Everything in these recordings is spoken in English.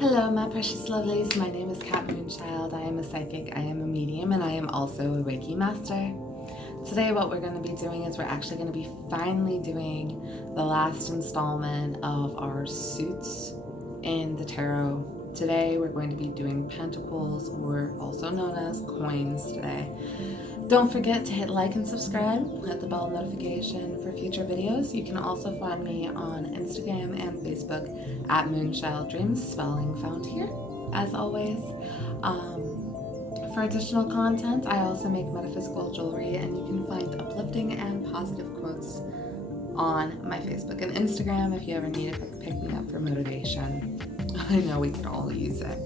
Hello, my precious lovelies. My name is Kat Moonchild. I am a psychic, I am a medium, and I am also a Reiki master. Today, what we're going to be doing is we're actually going to be finally doing the last installment of our suits in the tarot. Today, we're going to be doing Pentacles, or also known as coins today. Don't forget to hit like and subscribe, hit the bell notification for future videos. You can also find me on Instagram and Facebook at Moonchild Dreams, spelling found here, as always. For additional content, I also make metaphysical jewelry, and you can find uplifting and positive quotes on my Facebook and Instagram if you ever need a quick pick me up for motivation. I know we could all use it.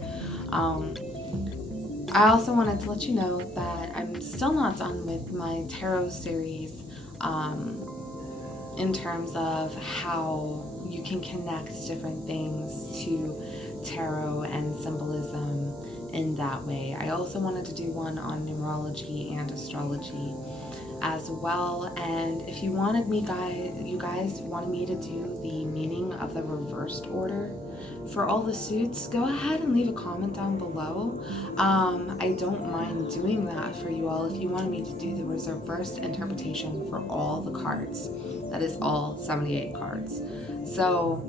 I also wanted to let you know that I'm still not done with my tarot series in terms of how you can connect different things to tarot and symbolism in that way. I also wanted to do one on numerology and astrology as well. And if you wanted me, you guys wanted me to do the meaning of the reversed order for all the suits, go ahead and leave a comment down below. I don't mind doing that for you all. If you wanted me to do the reversed interpretation for all the cards, that is all 78 cards. So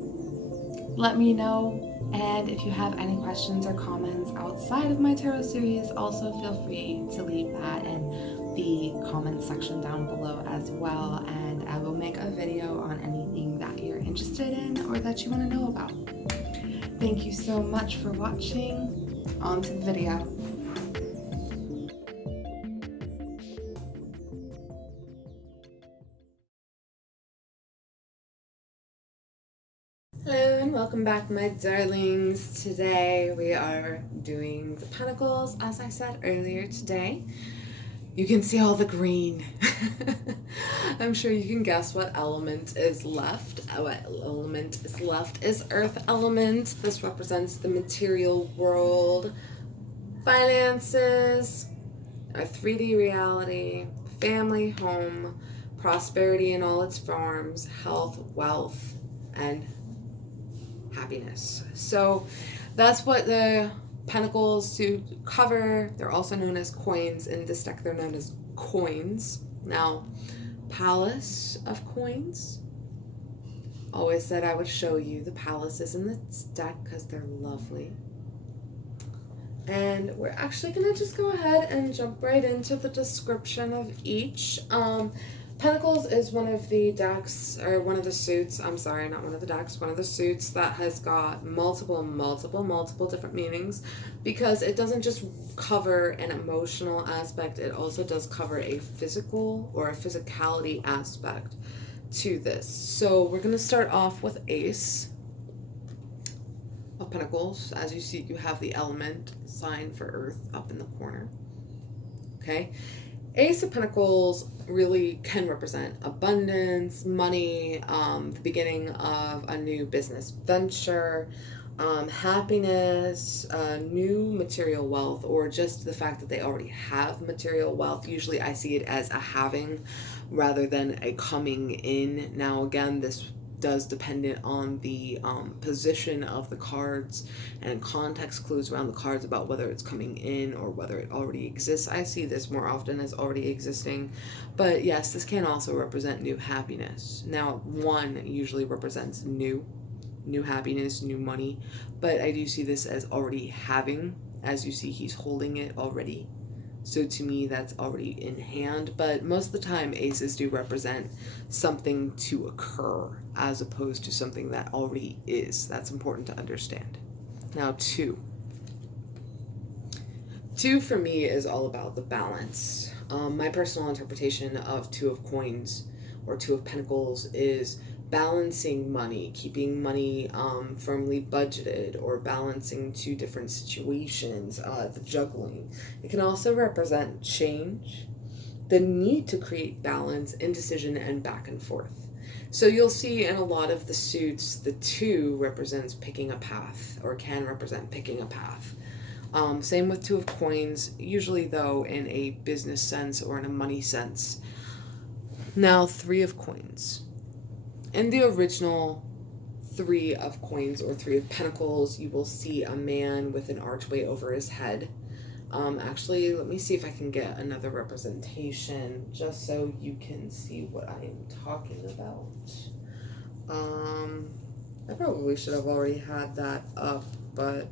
let me know. And if you have any questions or comments outside of my tarot series, also feel free to leave that in the comment section down below as well. And I will make a video on anything that you're interested in or that you want to know about. Thank you so much for watching. On to the video. Hello and welcome back, my darlings. Today we are doing the Pentacles, as I said earlier today. You can see all the green. I'm sure you can guess what element is left. What element is left is Earth element. This represents the material world, finances, our 3D reality, family, home, prosperity in all its forms, health, wealth, and happiness. So that's what the Pentacles to cover. They're also known as coins. In this deck, they're known as coins. Now, Palace of Coins. Always said I would show you the palaces in this deck because they're lovely. And we're actually going to just go ahead and jump right into the description of each. Pentacles is one of the decks, or one of the suits, I'm sorry, not one of the decks, one of the suits that has got multiple different meanings, because it doesn't just cover an emotional aspect, it also does cover a physical or a physicality aspect to this. So we're going to start off with Ace of Pentacles. As you see, you have the element sign for Earth up in the corner. Okay. Ace of Pentacles really can represent abundance, money, the beginning of a new business venture, happiness, new material wealth, or just the fact that they already have material wealth. Usually I see it as a having rather than a coming in. Now again, this does depend on the position of the cards and context clues around the cards about whether it's coming in or whether it already exists. I see this more often as already existing, but yes, this can also represent new happiness. Now, one usually represents new happiness, new money, but I do see this as already having. As you see, he's holding it already. So to me, that's already in hand. But most of the time, aces do represent something to occur as opposed to something that already is. That's important to understand. Now, two. Two for me is all about the balance. My personal interpretation of Two of Coins or Two of Pentacles is balancing money, keeping money firmly budgeted, or balancing two different situations, the juggling. It can also represent change, the need to create balance, indecision, and back and forth. So you'll see in a lot of the suits, the two represents picking a path, or can represent picking a path. Same with Two of Coins, usually though in a business sense or in a money sense. Now, Three of Coins. In the original Three of Coins or Three of Pentacles, you will see a man with an archway over his head. Actually, let me see if I can get another representation just so you can see what I am talking about. I probably should have already had that up, but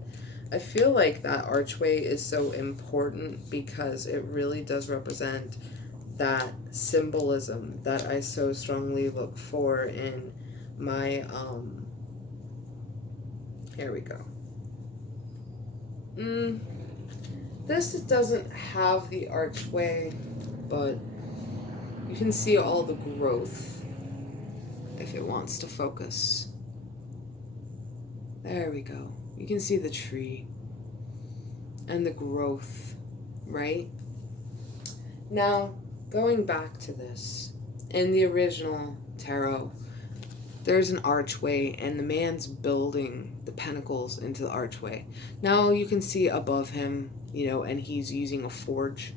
I feel like that archway is so important because it really does represent that symbolism that I so strongly look for in my, here we go. This doesn't have the archway, but you can see all the growth if it wants to focus. There we go. You can see the tree and the growth, right? Now, going back to this, in the original tarot, there's an archway and the man's building the pentacles into the archway. Now you can see above him, you know, and he's using a forge.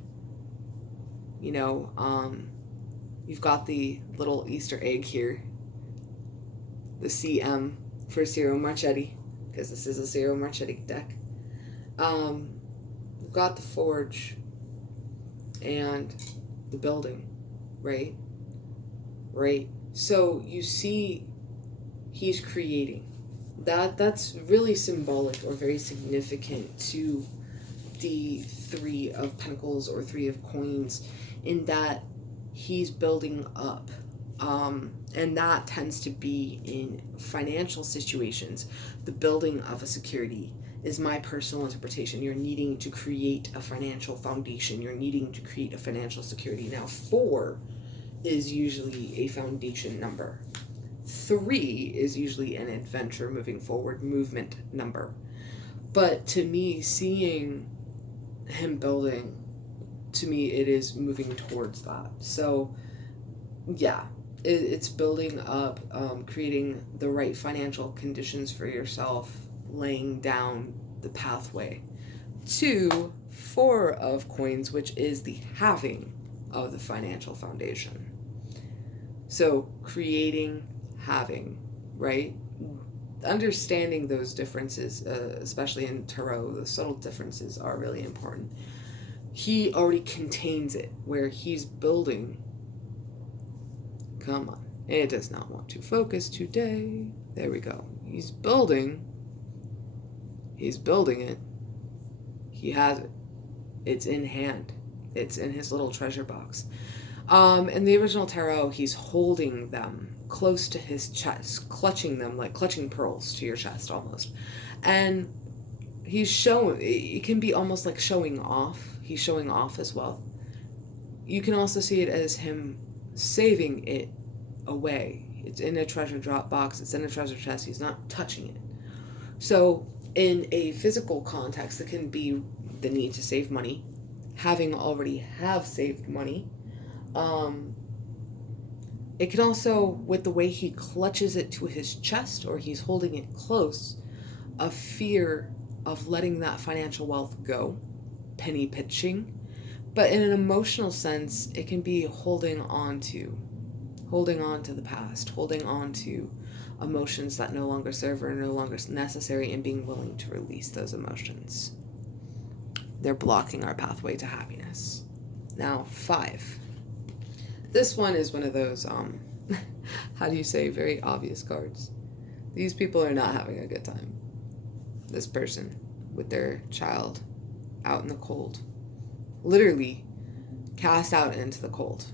You know, you've got the little Easter egg here. The CM for Ciro Marchetti, because this is a Ciro Marchetti deck. We've got the forge and the building, right? Right. So you see he's creating. That's really symbolic or very significant to the Three of Pentacles or Three of Coins, in that he's building up. And that tends to be in financial situations. The building of a security is my personal interpretation. You're needing to create a financial foundation. You're needing to create a financial security. Now, 4 is usually a foundation number. 3 is usually an adventure, moving forward, movement number. But to me, seeing him building, to me, it is moving towards that. So, yeah, it's building up, creating the right financial conditions for yourself, laying down the pathway to 4 of Coins, which is the having of the financial foundation. So creating, having, right? Understanding those differences, especially in tarot, the subtle differences are really important. He already contains it, where he's building. Come on. It does not want to focus today. There we go. He's building. He's building it. He has it. It's in hand. It's in his little treasure box. In the original tarot, he's holding them close to his chest, clutching them, like clutching pearls to your chest almost. And he's showing, it can be almost like showing off. He's showing off as well. You can also see it as him saving it away. It's in a treasure drop box. It's in a treasure chest. He's not touching it. So in a physical context, it can be the need to save money, having already have saved money. It can also, with the way he clutches it to his chest or he's holding it close, a fear of letting that financial wealth go, penny pinching. But in an emotional sense, it can be holding on to the past, holding on to emotions that no longer serve or no longer necessary, and being willing to release those emotions. They're blocking our pathway to happiness. Now, 5. This one is one of those, how do you say, very obvious cards. These people are not having a good time. This person with their child out in the cold. Literally cast out into the cold.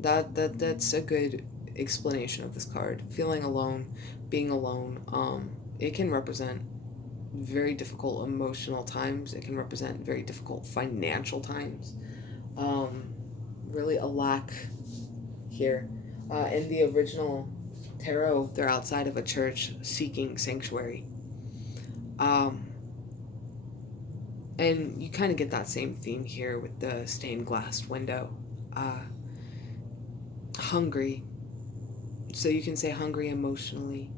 That's a good explanation of this card. Feeling alone, being alone. It can represent very difficult emotional times. It can represent very difficult financial times. Really a lack here. In the original tarot, they're outside of a church seeking sanctuary. And you kind of get that same theme here with the stained glass window. Hungry. So you can say hungry emotionally.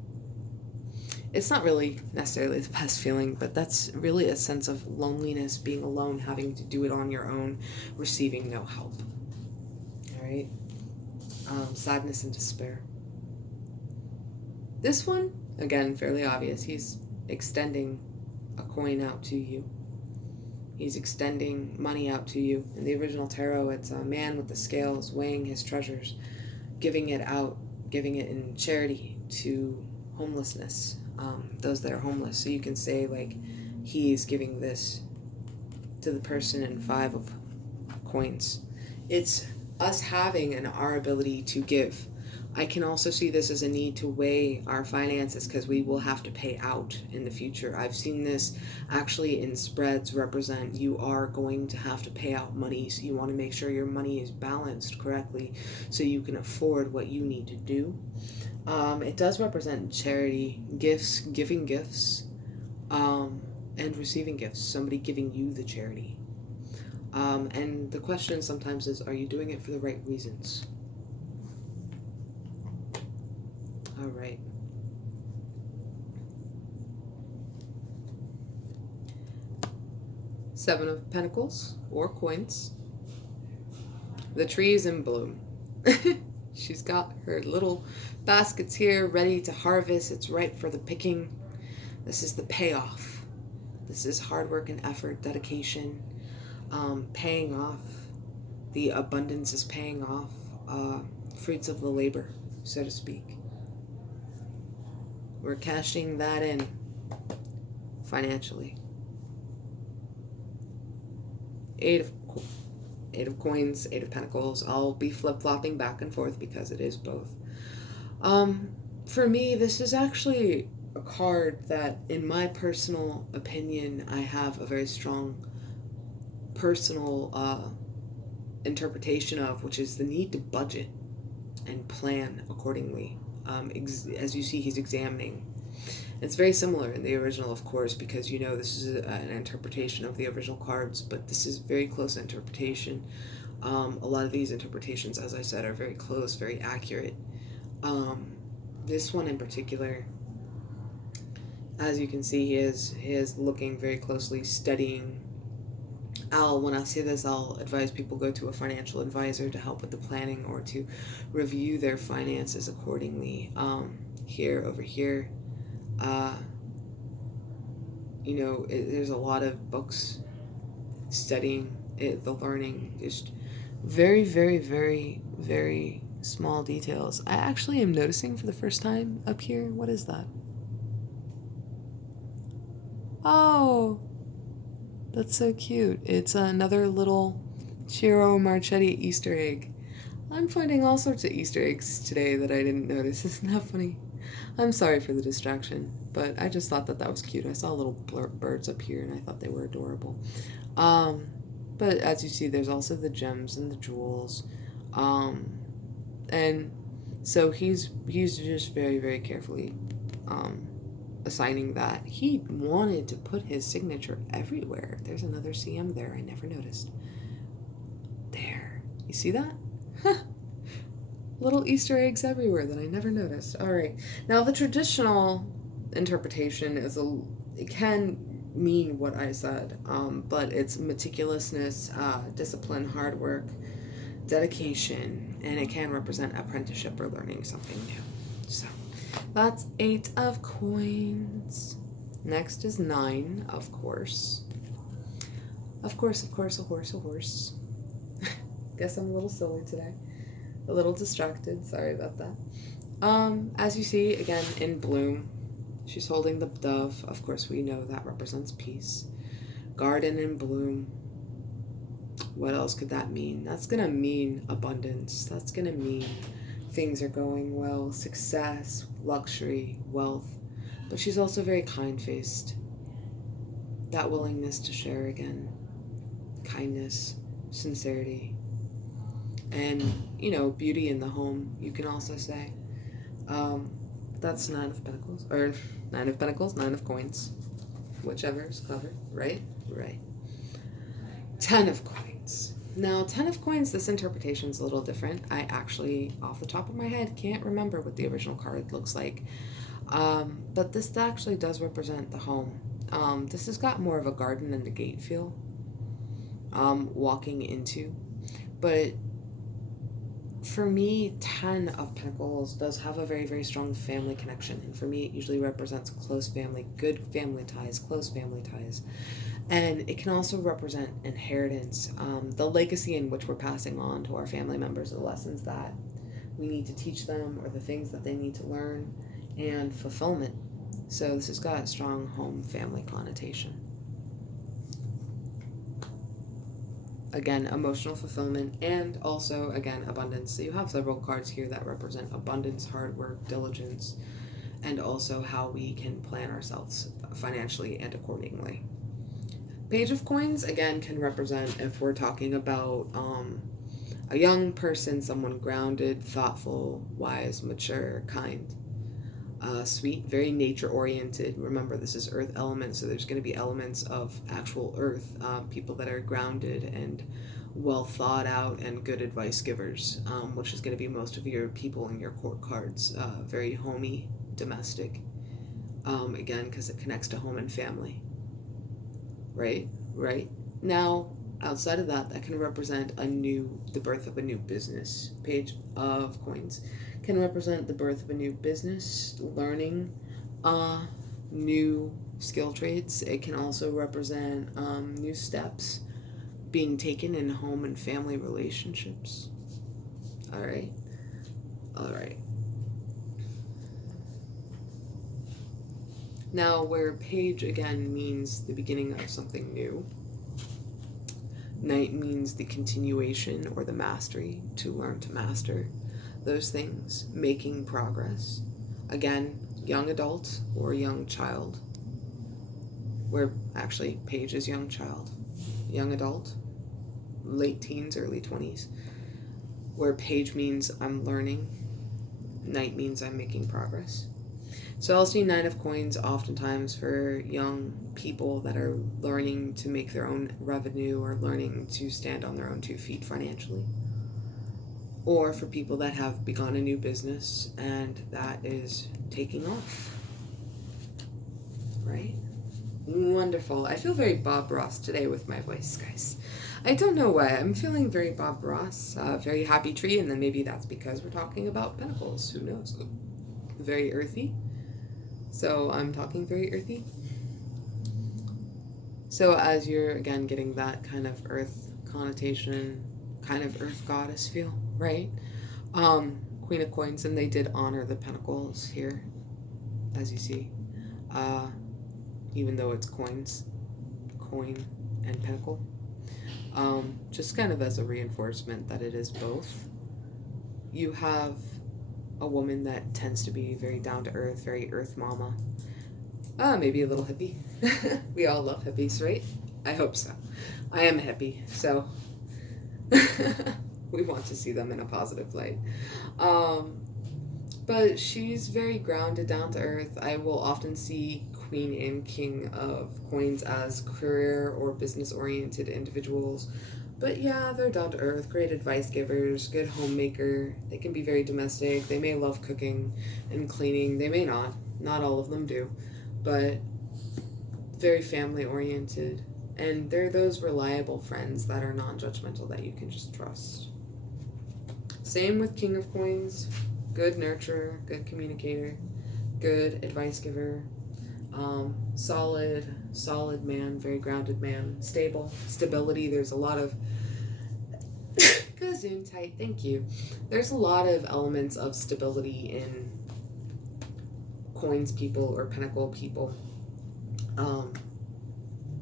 It's not really necessarily the best feeling, but that's really a sense of loneliness, being alone, having to do it on your own, receiving no help. All right? Sadness and despair. This one, again, fairly obvious. He's extending a coin out to you. He's extending money out to you. In the original tarot, it's a man with the scales weighing his treasures, giving it out, giving it in charity to homelessness, those that are homeless. So you can say, like, he's giving this to the person in 5 of coins. It's us having our ability to give. I can also see this as a need to weigh our finances because we will have to pay out in the future. I've seen this actually in spreads represent you are going to have to pay out money, so you want to make sure your money is balanced correctly so you can afford what you need to do. It does represent charity, gifts, giving gifts, and receiving gifts, somebody giving you the charity. And the question sometimes is, are you doing it for the right reasons? All right. Seven of Pentacles, or coins. The tree is in bloom. She's got her little baskets here ready to harvest. It's ripe for the picking. This is the payoff. This is hard work and effort, dedication, paying off. The abundance is paying off, fruits of the labor, so to speak. We're cashing that in financially. 8 of coins, 8 of pentacles. I'll be flip-flopping back and forth because it is both. For me, this is actually a card that, in my personal opinion, I have a very strong personal interpretation of, which is the need to budget and plan accordingly. As you see, he's examining. It's very similar in the original, of course, because this is an interpretation of the original cards, but this is very close interpretation. A lot of these interpretations, as I said, are very close, very accurate. This one in particular, as you can see, he is looking very closely, studying. When I say this, I'll advise people go to a financial advisor to help with the planning or to review their finances accordingly. Over here, there's a lot of books studying it, the learning, just very, very, very, very small details. I actually am noticing for the first time up here, what is that? Oh, that's so cute. It's another little Ciro Marchetti Easter egg. I'm finding all sorts of Easter eggs today that I didn't notice. Isn't that funny? I'm sorry for the distraction, but I just thought that was cute. I saw little birds up here and I thought they were adorable. But as you see, there's also the gems and the jewels. And so he's just very, very carefully assigning that. He wanted to put his signature everywhere. There's another CM there. I never noticed. There. You see that? Little Easter eggs everywhere that I never noticed. All right. Now, the traditional interpretation it can mean what I said, but it's meticulousness, discipline, hard work, dedication, and it can represent apprenticeship or learning something new. So that's 8 of coins. Next is 9, of course. Of course, a horse. Guess I'm a little silly today. A little distracted. Sorry about that. As you see, again, in bloom, she's holding the dove. Of course, we know that represents peace. Garden in bloom. What else could that mean? That's going to mean abundance. That's going to mean things are going well, success, luxury, wealth. But she's also very kind-faced. That willingness to share again. Kindness, sincerity. And, beauty in the home, you can also say. That's 9 of Pentacles. Or 9 of Pentacles, 9 of Coins. Whichever is clever, right? Right. 10 of Coins. Now, 10 of Coins, this interpretation is a little different. I actually, off the top of my head, can't remember what the original card looks like. But this actually does represent the home. This has got more of a garden and the gate feel. Walking into. But For me, 10 of Pentacles does have a very, very strong family connection. And for me, it usually represents close family, good family ties, close family ties. And it can also represent inheritance, the legacy in which we're passing on to our family members, the lessons that we need to teach them or the things that they need to learn, and fulfillment. So this has got a strong home family connotation. Again, emotional fulfillment, and also, again, abundance. So you have several cards here that represent abundance, hard work, diligence, and also how we can plan ourselves financially and accordingly. Page of Coins, again, can represent, if we're talking about a young person, someone grounded, thoughtful, wise, mature, kind, sweet, very nature-oriented. Remember, this is earth elements, so there's going to be elements of actual earth, people that are grounded and well thought out and good advice givers, which is going to be most of your people in your court cards. Very homey, domestic, again, because it connects to home and family. Right? Now, outside of that, that can represent the birth of a new business. Page of Coins can represent the birth of a new business, learning new skill trades. It can also represent new steps being taken in home and family relationships. All right. Now, where page again means the beginning of something new, knight means the continuation or the mastery, to learn to master those things, making progress. Again, young adult or young child, where actually page is young child, young adult, late teens, early 20s, where page means I'm learning, knight means I'm making progress. So I'll see 9 of Coins oftentimes for young people that are learning to make their own revenue or learning to stand on their own 2 feet financially. Or for people that have begun a new business and that is taking off. Right? Wonderful. I feel very Bob Ross today with my voice, guys. I don't know why. I'm feeling very Bob Ross, very happy tree, and then maybe that's because we're talking about Pentacles. Who knows? Very earthy. So I'm talking very earthy. So as you're, again, getting that kind of earth connotation, kind of earth goddess feel, right? Queen of Coins, and they did honor the Pentacles here, as you see. Even though it's coins, coin and pentacle. Just kind of as a reinforcement that it is both. You have a woman that tends to be very down to earth, very earth mama. Maybe a little hippie. We all love hippies, right? I hope so. I am a hippie, so we want to see them in a positive light. But she's very grounded, down to earth. I will often see Queen and King of Coins as career or business oriented individuals. But yeah, they're down to earth, great advice givers, good homemaker. They can be very domestic. They may love cooking and cleaning. They may not. Not all of them do. But very family oriented. And they're those reliable friends that are non-judgmental that you can just trust. Same with King of Coins. Good nurturer, good communicator, good advice giver. Solid man, very grounded man, stability. There's a lot of Gazoon tight, thank you. There's a lot of elements of stability in Coins people or Pentacle people.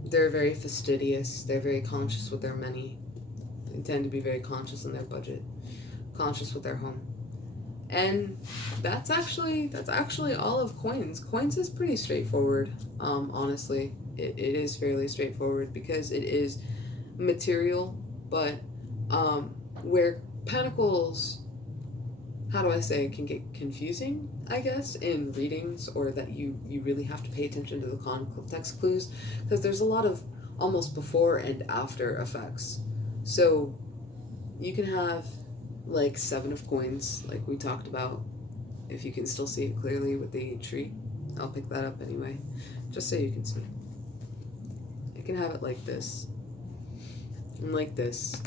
They're very fastidious. They're very conscious with their money. They tend to be very conscious in their budget, conscious with their home. And that's actually all of Coins. Coins is pretty straightforward, honestly. It is fairly straightforward because it is material, but where Pentacles, how do I say, can get confusing, I guess, in readings, or that you really have to pay attention to the context clues, because there's a lot of almost before and after effects. So you can have like 7 of Coins, like we talked about, if you can still see it clearly with the tree. I'll pick that up anyway, just so you can see. You can have it like this, and like this,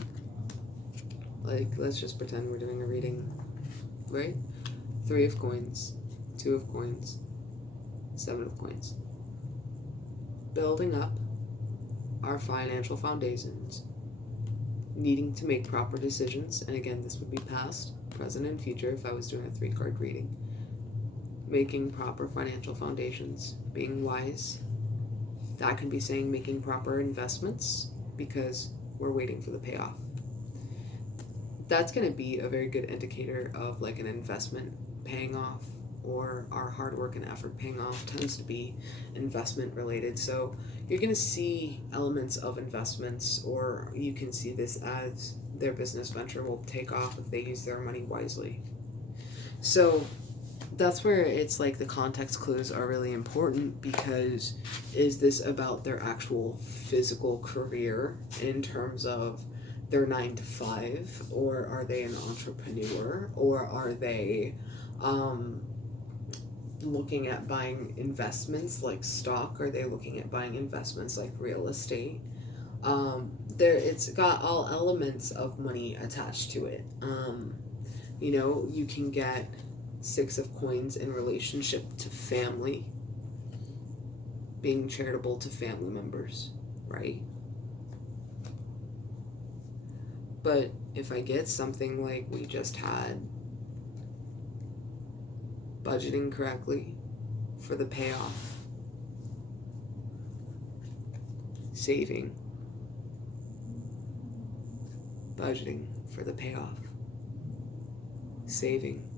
Like, let's just pretend we're doing a reading, right? 3 of coins, 2 of coins, 7 of coins. Building up our financial foundations, needing to make proper decisions, and again, this would be past, present, and future if I was doing a 3-card reading. Making proper financial foundations, being wise. That can be saying making proper investments because we're waiting for the payoff. That's going to be a very good indicator of like an investment paying off, or our hard work and effort paying off tends to be investment related. So you're going to see elements of investments, or you can see this as their business venture will take off if they use their money wisely. So that's where it's like the context clues are really important, because is this about their actual physical career in terms of their 9 to 5, or are they an entrepreneur, or are they looking at buying investments like stock? Are they looking at buying investments like real estate? It's got all elements of money attached to it. You can get 6 of coins in relationship to family, being charitable to family members, right? But if I get something like we just had, budgeting correctly for the payoff, saving, budgeting for the payoff, saving,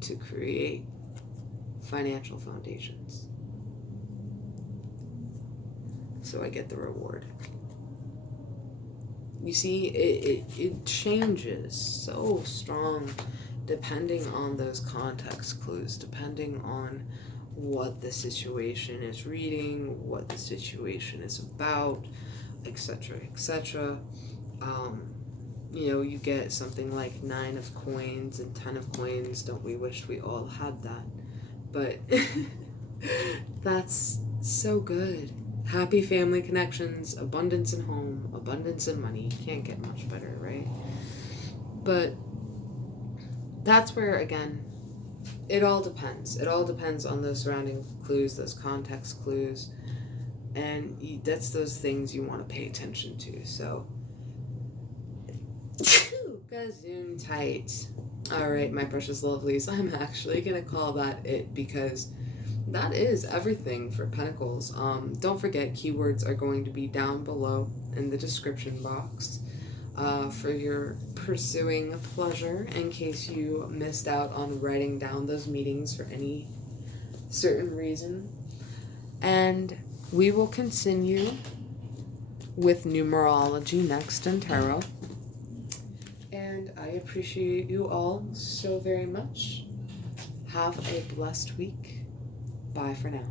to create financial foundations, so I get the reward. You see, it changes so strong depending on those context clues, depending on what the situation is reading, what the situation is about, etc., etc. You get something like 9 of coins and 10 of coins. Don't we wish we all had that? But that's so good. Happy family connections, abundance in home, abundance in money. Can't get much better, right? But that's where, again, it all depends. It all depends on those surrounding clues, those context clues, and that's those things you want to pay attention to. So, gazoon tight. All right, my precious lovelies, I'm actually going to call that it, because that is everything for Pentacles. Don't forget, keywords are going to be down below in the description box for your pursuing pleasure, in case you missed out on writing down those meetings for any certain reason. And we will continue with numerology next in tarot. And I appreciate you all so very much. Have a blessed week. Bye for now.